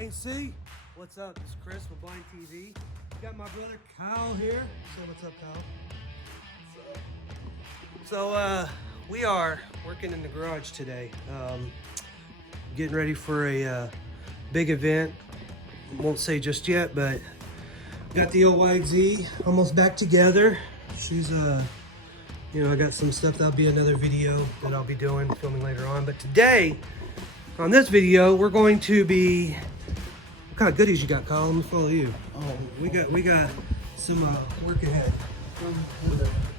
AC, what's up? This is Chris with Blind TV. Got my brother Kyle here. Say what's up, Kyle. So we are working in the garage today, getting ready for a big event. Won't say just yet, but got the old YZ almost back together. She's you know, I got some stuff that'll be another video that I'll be doing, filming later on. But today, on this video, we're going to be. What kind of goodies you got, Kyle? Let me follow you. Oh, we got some work ahead.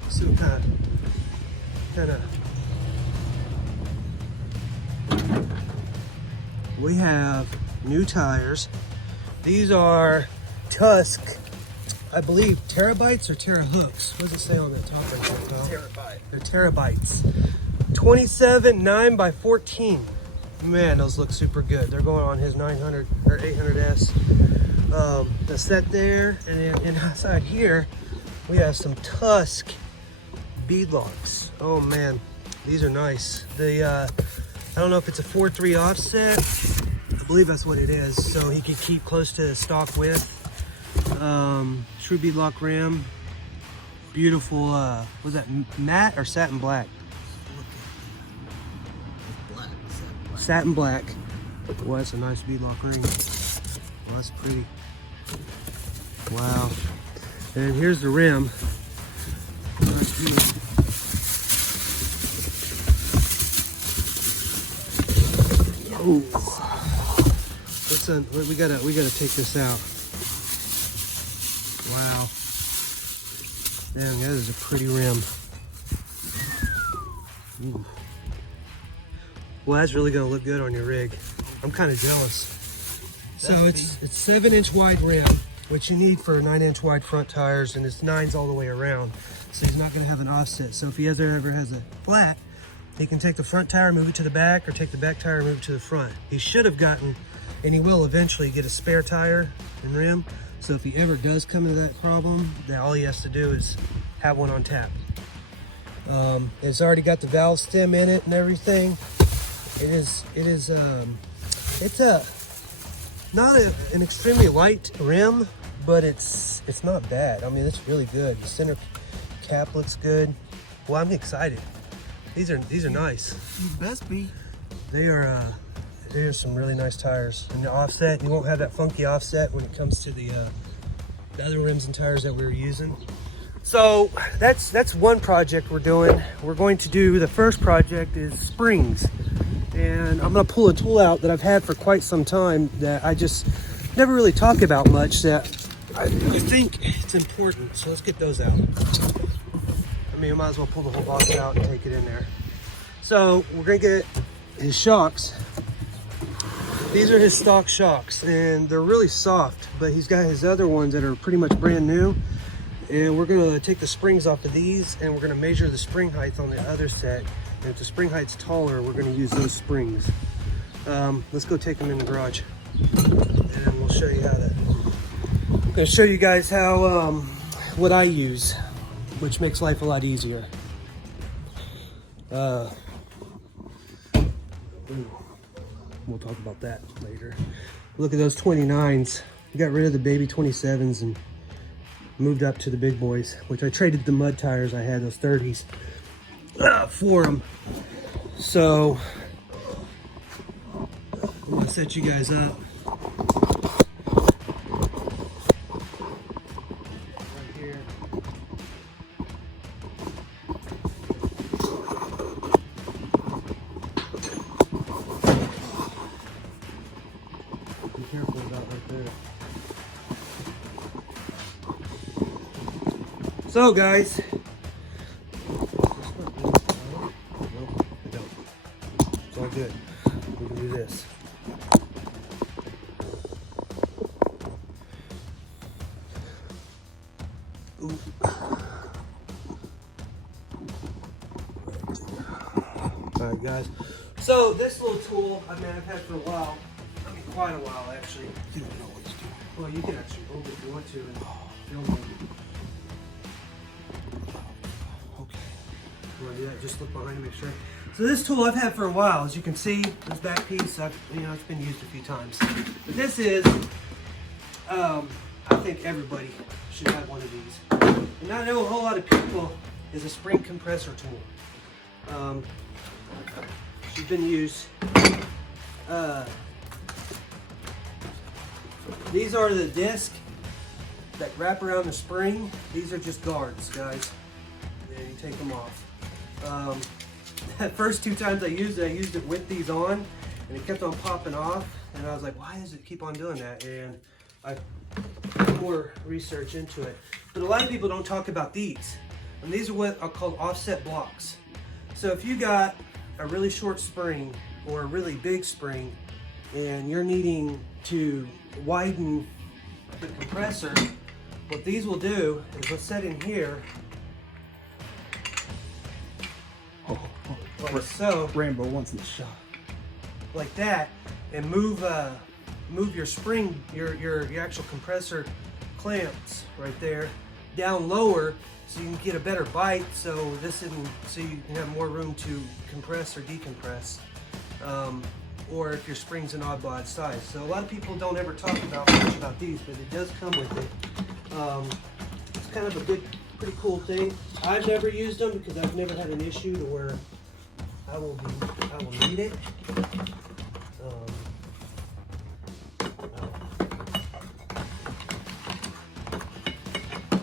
Some kind of. We have new tires. These are Tusk, I believe, terabytes or terahooks. What does it say on the top right there, Kyle? Terabyte. They're terabytes. 27 9x14. Man, those look super good. They're going on his 900 or 800S. The set there, and then inside here, we have some Tusk beadlocks. Oh man, these are nice. They, I don't know if it's a 4.3 offset. I believe that's what it is. So he can keep close to stock width. True beadlock rim. Beautiful. Was that matte or satin black? Satin black. Well, that's a nice beadlock ring. Well, that's pretty. Wow. And here's the rim. Oh, we gotta take this out. Wow. Man, that is a pretty rim. Ooh. Well, that's really gonna look good on your rig. I'm kind of jealous. So it's 7-inch wide rim, which you need for 9-inch wide front tires, and it's 9s all the way around. So he's not gonna have an offset. So if he ever has a flat, he can take the front tire, move it to the back, or take the back tire, move it to the front. He should have gotten, and he will eventually get a spare tire and rim. So if he ever does come into that problem, then all he has to do is have one on tap. It's already got the valve stem in it and everything. It's not an extremely light rim, but it's not bad. I mean, it's really good. The center cap looks good. Well, I'm excited. These are nice. You best be. They're some really nice tires. And the offset, you won't have that funky offset when it comes to the other rims and tires that we were using. So that's one project we're doing. We're going to do, the first project is springs. And I'm gonna pull a tool out that I've had for quite some time that I just never really talk about much, that I think it's important. So let's get those out. I mean, you might as well pull the whole box out and take it in there. So we're gonna get his shocks. These are his stock shocks, and they're really soft, but he's got his other ones that are pretty much brand new. And we're gonna take the springs off of these, and we're gonna measure the spring height on the other set. And if the spring height's taller, we're gonna use those springs. Let's go take them in the garage, and we'll show you how to. I'm gonna show you guys how, what I use, which makes life a lot easier. We'll talk about that later. Look at those 29s. We got rid of the baby 27s and moved up to the big boys, which I traded the mud tires I had, those 30s, for them. So I'm gonna set you guys up. Right here. Be careful about right there. So guys, it's all good. We can do this. Ooh. All right, guys. So this little tool, I mean, I've had for a while. I mean, quite a while actually. You don't know what he's doing. Well, you can actually hold it if you want to and film it. Okay. You want to do that? Just look behind to make sure. So this tool I've had for a while. As you can see, this back piece, it's been used a few times. But this is, I think everybody should have one of these. And I know a whole lot of people is a spring compressor tool. She's been used. These are the discs that wrap around the spring. These are just guards, guys. And you take them off. The first 2 times I used it with these on, and it kept on popping off. And I was like, why does it keep on doing that? And I did more research into it. But a lot of people don't talk about these. And these are what are called offset blocks. So if you got a really short spring or a really big spring, and you're needing to widen the compressor, what these will do is we'll set in here like so, Rainbow wants in the shop. like that, and move your spring, your actual compressor clamps right there down lower, so you can get a better bite. So you can have more room to compress or decompress. Or if your spring's an oddball size. So a lot of people don't ever talk much about these, but it does come with it. It's kind of a pretty cool thing. I've never used them because I've never had an issue to where I will need it.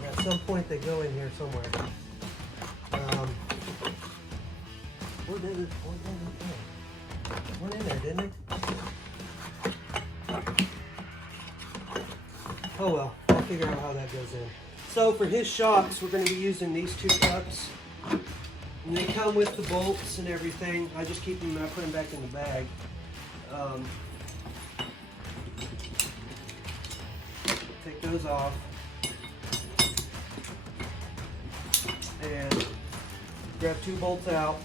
At some point they go in here somewhere. Where did it go? Went in there, didn't it? Oh well, I'll figure out how that goes in. So for his shocks, we're going to be using these 2 cups. And they come with the bolts and everything. I just keep them and I put them back in the bag. Take those off. And grab 2 bolts out.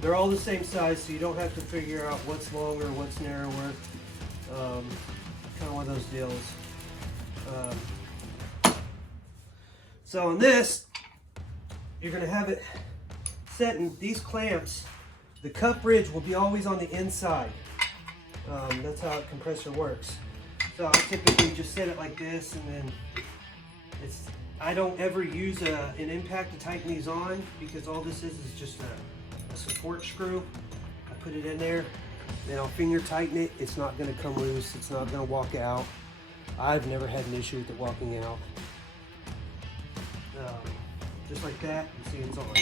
They're all the same size, so you don't have to figure out what's longer, what's narrower. Kind of one of those deals. So on this, you're going to have it set in these clamps. The cup ridge will be always on the inside. That's how a compressor works. So I typically just set it like this, and then I don't ever use an impact to tighten these on, because all this is just a support screw. I put it in there, then I'll finger tighten it. It's not going to come loose. It's not going to walk out. I've never had an issue with it walking out. Just like that, you see it's on.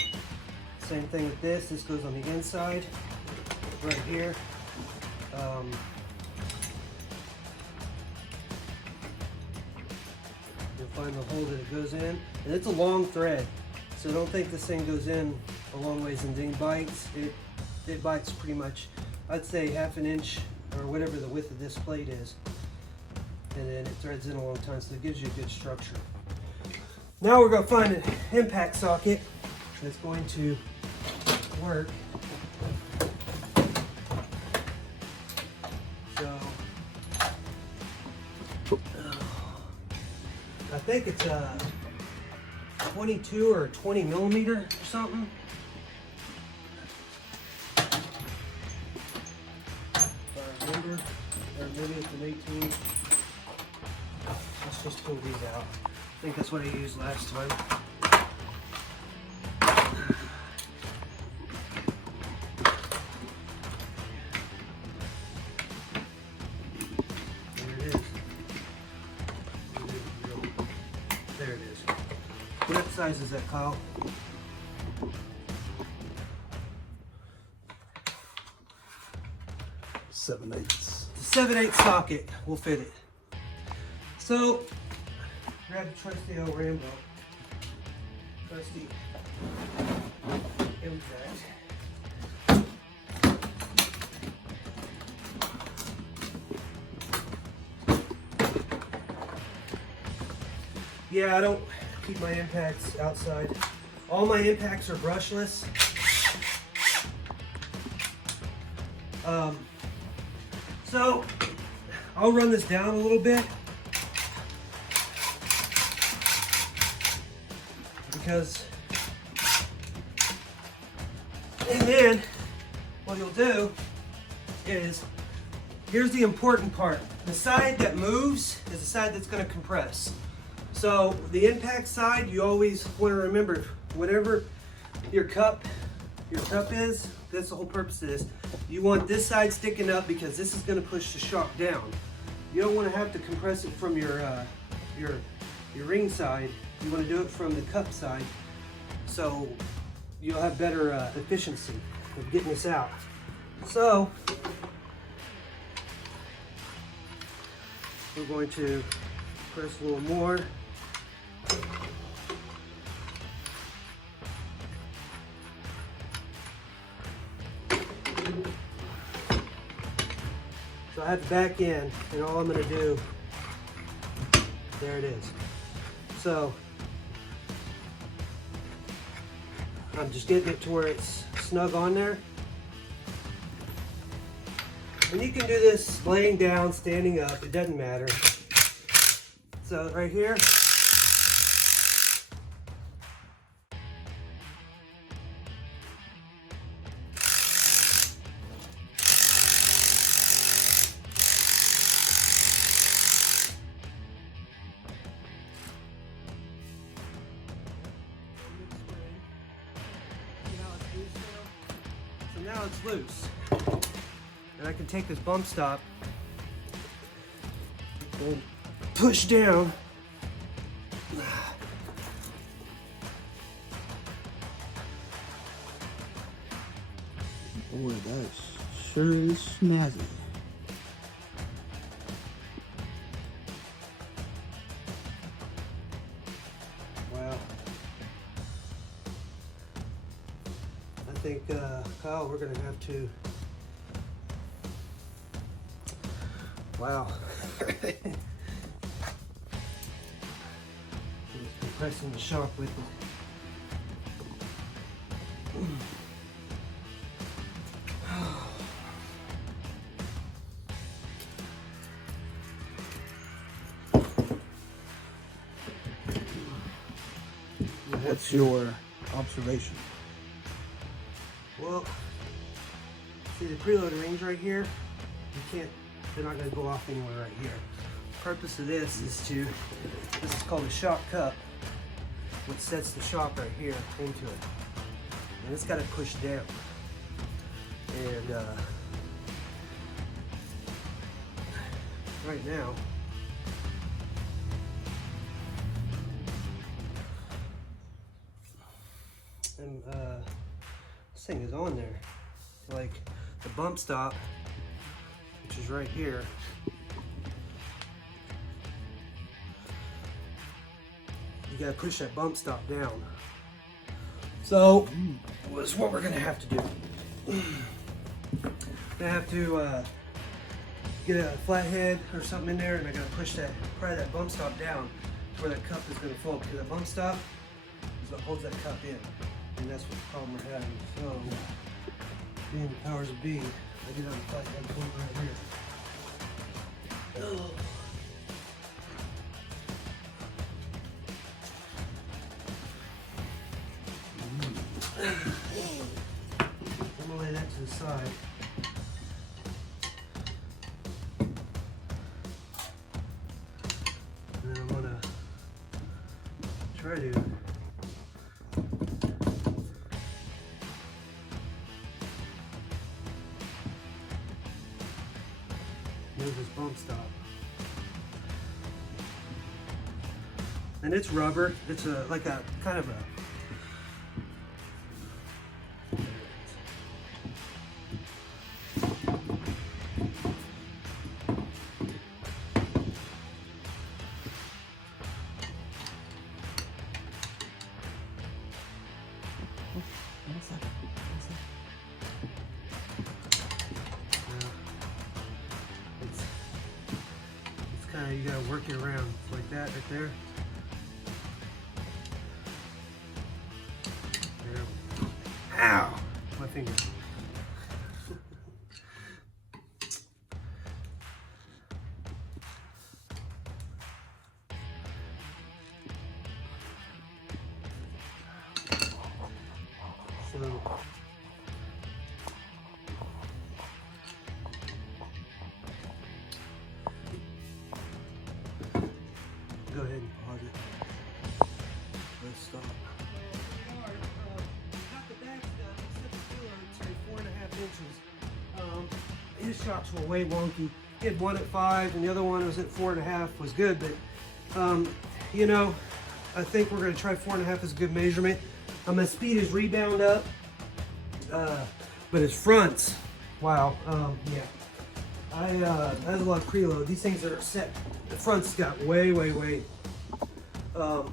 Same thing with this. This goes on the inside, right here. You'll find the hole that it goes in, and it's a long thread. So don't think this thing goes in a long ways and then bites. It bites pretty much, I'd say 1/2 inch or whatever the width of this plate is. And then it threads in a long time, so it gives you a good structure. Now we're going to find an impact socket that's going to work. So, I think it's a 22 or 20 millimeter or something. If I remember, or maybe it's an 18. Let's just pull these out. I think that's what I used last time. There it is. There it is. What size is that, Kyle? 7/8. The 7/8 socket will fit it. So, grab the trusty old Rambo. Trusty impact. Yeah, I don't keep my impacts outside. All my impacts are brushless. So, I'll run this down a little bit, because And then what you'll do is, here's the important part. The side that moves is the side that's going to compress. So the impact side, you always want to remember, whenever your cup is, that's the whole purpose of this. You want this side sticking up because this is going to push the shock down. You don't want to have to compress it from your ring side. You want to do it from the cup side, so you'll have better efficiency of getting this out. So we're going to press a little more. So I have the back end, and all I'm going to do, there it is. So I'm just getting it to where it's snug on there. And you can do this laying down, standing up, it doesn't matter. So right here, so now it's loose. And I can take this bump stop and push down. Boy, that sure is snazzy. Wow. I think, Kyle, we're going to have to. Wow. Just compressing the shock with it. What's your observation? Well, see the preload rings right here? They're not going to go off anywhere right here. The purpose of this is this is called a shock cup, which sets the shock right here into it. And it's got to push down. And right now, and this thing is on there. Like the bump stop, which is right here. You gotta push that bump stop down. So, that's what we're gonna have to do. Gonna have to get a flathead or something in there, and I gotta push pry that bump stop down to where that cup is gonna flow, because that bump stop is what holds that cup in. And that's what the problem we're having. So, being the powers of be, I get on the flathead point right here. Oh. I'm gonna lay that to the side. And then I'm gonna try to move this bump stop. And it's rubber. It's like a kind of a you gotta work it around like that right there. There. Ow! My finger. So pause it. Let's stop. Got the backs done. We set the preload to 4.5 inches. His shocks were way wonky. He had one at 5 and the other one was at 4.5. Was good, but you know, I think we're gonna try 4.5 as a good measurement. I'm gonna speed his rebound up, but his fronts, wow, yeah. That's a lot of preload. These things are set. The front's got way.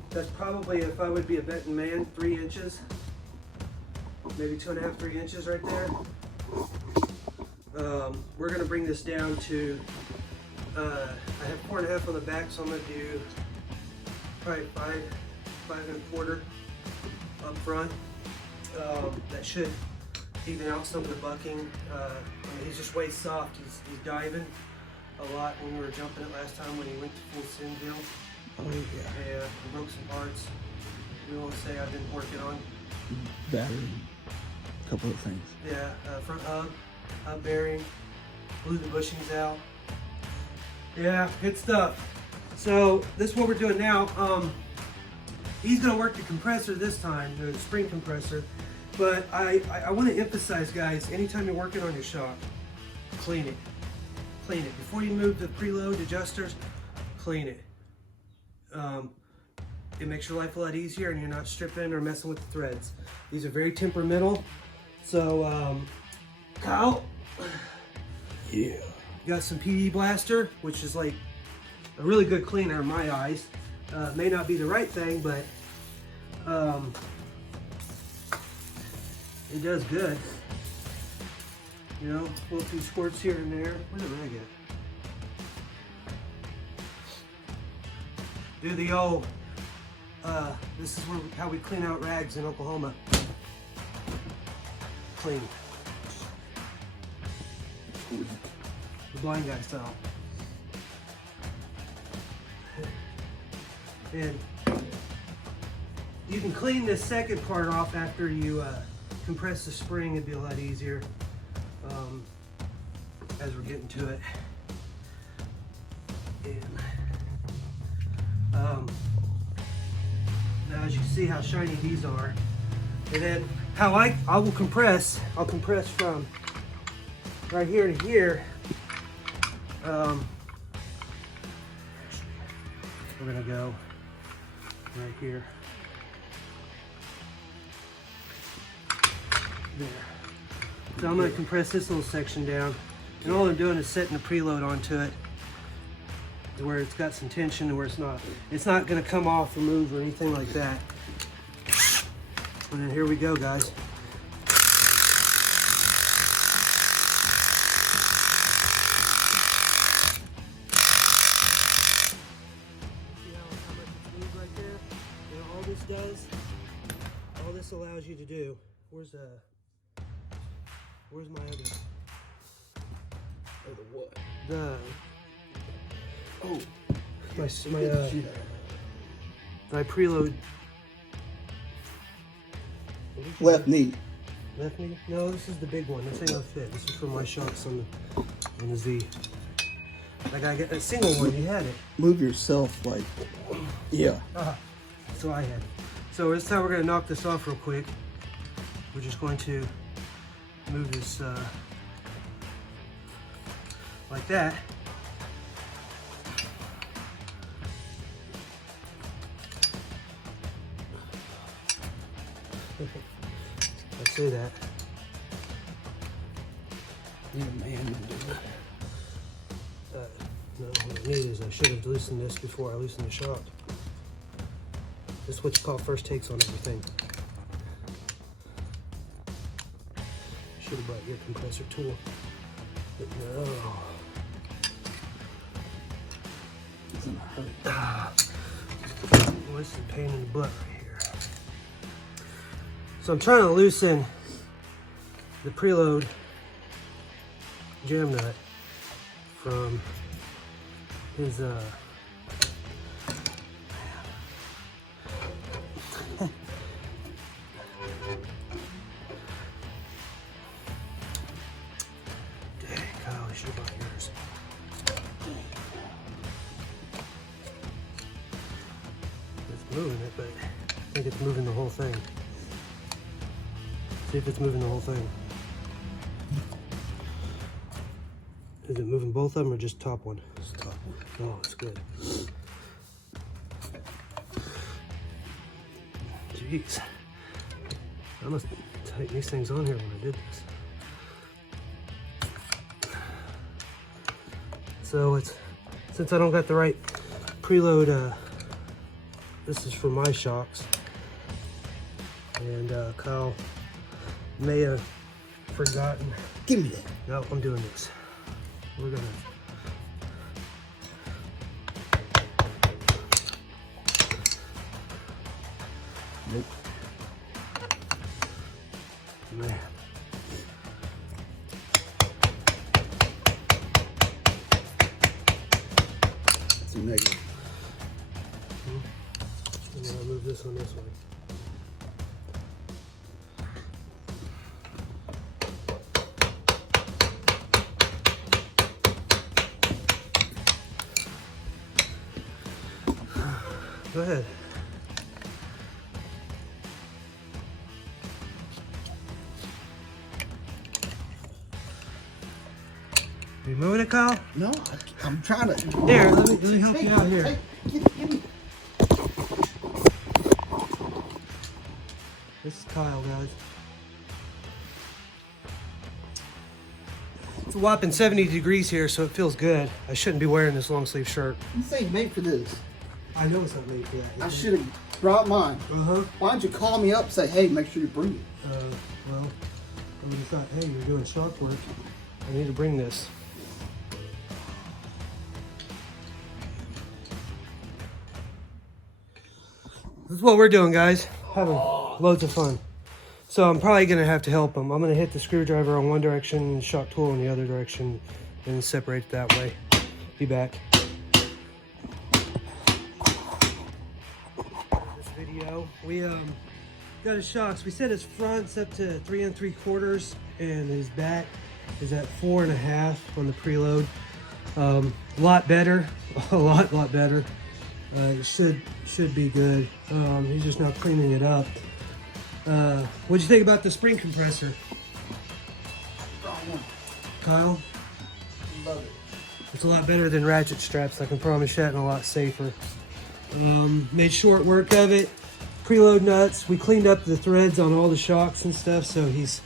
That's probably, if I would be a betting man, 3 inches, maybe 2.5, 3 inches right there. We're gonna bring this down to, I have 4.5 on the back, so I'm gonna do probably 5.25 up front. That should even out some of the bucking. I mean, he's just way soft. He's diving a lot when we were jumping it last time when he went to full Sinville. Oh yeah. Yeah, I broke some parts. We won't say I've been working on. Battery. A couple of things. Yeah, front hub bearing, blew the bushings out. Yeah, good stuff. So this is what we're doing now. He's gonna work the compressor this time, the spring compressor. But I want to emphasize, guys, anytime you're working on your shock, clean it. Clean it. Before you move the preload adjusters, clean it. It makes your life a lot easier and you're not stripping or messing with the threads. These are very temperamental. So, Kyle, Yeah. you got some PD Blaster, which is like a really good cleaner in my eyes. May not be the right thing, but it does good. You know, pull a few squirts here and there. Where's the rag at? Do the old, this is how we clean out rags in Oklahoma. Clean. The blind guy style. And you can clean this second part off after you compress the spring. It'd be a lot easier as we're getting to it. And now as you see how shiny these are, and then how I will compress. I'll compress from right here to here. We're gonna go right here. There. So I'm going to compress this little section down, and all I'm doing is setting the preload onto it to where it's got some tension and where it's not going to come off or move or anything like that. And then here we go, guys. See how much it's moved right there? And all this does, all this allows you to do, where's my other? Oh, the what? My preload. Left knee. Left knee? No, this is the big one. This ain't gonna fit. This is for my shocks on the Z. I gotta get a single one. You had it. Move yourself, like, yeah. So I had. So this time we're gonna knock this off real quick. We're just going to move this like that. I say that. Yeah, man. No, what I need is I should have loosened this before I loosened the shock. This is what you call first takes on everything. Should have brought your compressor tool, but no. It's gonna hurt. Well, this is a pain in the butt right here. So I'm trying to loosen the preload jam nut from his dang, Kyle, I should have bought yours. moving it, but I think it's moving the whole thing. See if it's moving the whole thing. Is it moving both of them or just top one? It's the top one. Oh, it's good. Jeez. I must tighten these things on here when I did this. So it's, since I don't got the right preload, this is for my shocks. And Kyle may have forgotten. Give me that. No, I'm doing this. We're gonna. Nope. Man. It's a negative. And then I'll move this on this way. Go ahead. You moving it, Kyle? No, I'm trying to. Here, let me help you out here. Hey, give me. This is Kyle, guys. It's a whopping 70 degrees here, so it feels good. I shouldn't be wearing this long sleeve shirt. You say you made for this. I know it's not made for that. I should have brought mine. Uh-huh. Why don't you call me up and say, hey, make sure you bring it? Well, I mean, thought, hey, you're doing shock work. I need to bring this. This is what we're doing, guys. Having loads of fun. So I'm probably going to have to help him. I'm going to hit the screwdriver on one direction, shock tool in the other direction, and separate it that way. Be back. This video, we got his shocks. We set his fronts up to 3 3/4, and his back is at 4.5 on the preload. A lot better, a lot better. It should be good. He's just now cleaning it up. What'd you think about the spring compressor, Kyle? Love it. It's a lot better than ratchet straps, I can promise you that, and a lot safer. Made short work of it. Preload nuts. We cleaned up the threads on all the shocks and stuff, so he's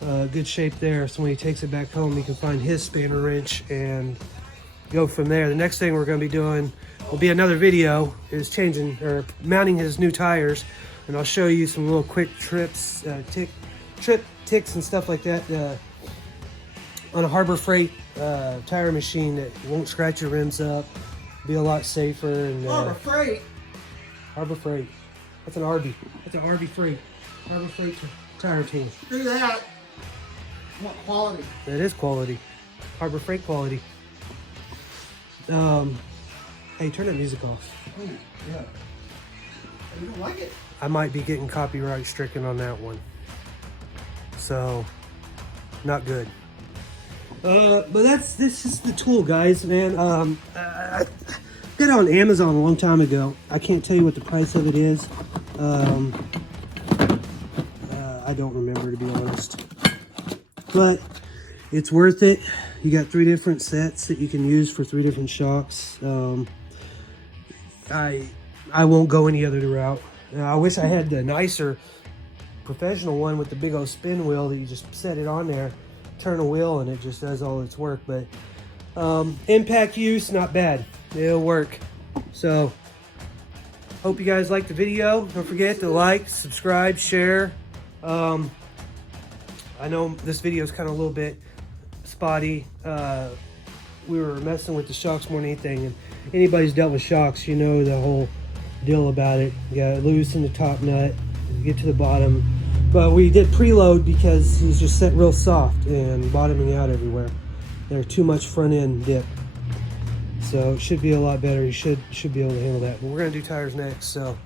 good shape there. So when he takes it back home, he can find his spanner wrench and go from there. The next thing we're going to be doing will be another video, is changing or mounting his new tires, and I'll show you some little quick trips, ticks and stuff like that on a Harbor Freight tire machine that won't scratch your rims up, be a lot safer. And Harbor Freight. Harbor Freight. That's an RB. That's an RB Freight. Harbor Freight tire team. Do that. I want quality. That is quality. Harbor Freight quality. Hey, turn that music off. Oh, yeah. You don't like it? I might be getting copyright stricken on that one. So, not good. But this is the tool, guys, man. I got it on Amazon a long time ago. I can't tell you what the price of it is. I don't remember, to be honest. But it's worth it. You got 3 different sets that you can use for 3 different shocks. I won't go any other route. I wish I had the nicer professional one with the big old spin wheel that you just set it on there, turn a wheel, and it just does all its work. But impact use, not bad. It'll work. So hope you guys liked the video. Don't forget to like, subscribe, share. I know this video is kind of a little bit spotty. We were messing with the shocks more than anything, and anybody's dealt with shocks, you know the whole deal about it. You gotta loosen the top nut, get to the bottom. But we did preload because it was just set real soft and bottoming out everywhere. There's too much front end dip. So it should be a lot better. You should be able to handle that. But we're gonna do tires next, so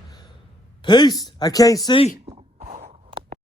peace. I can't see.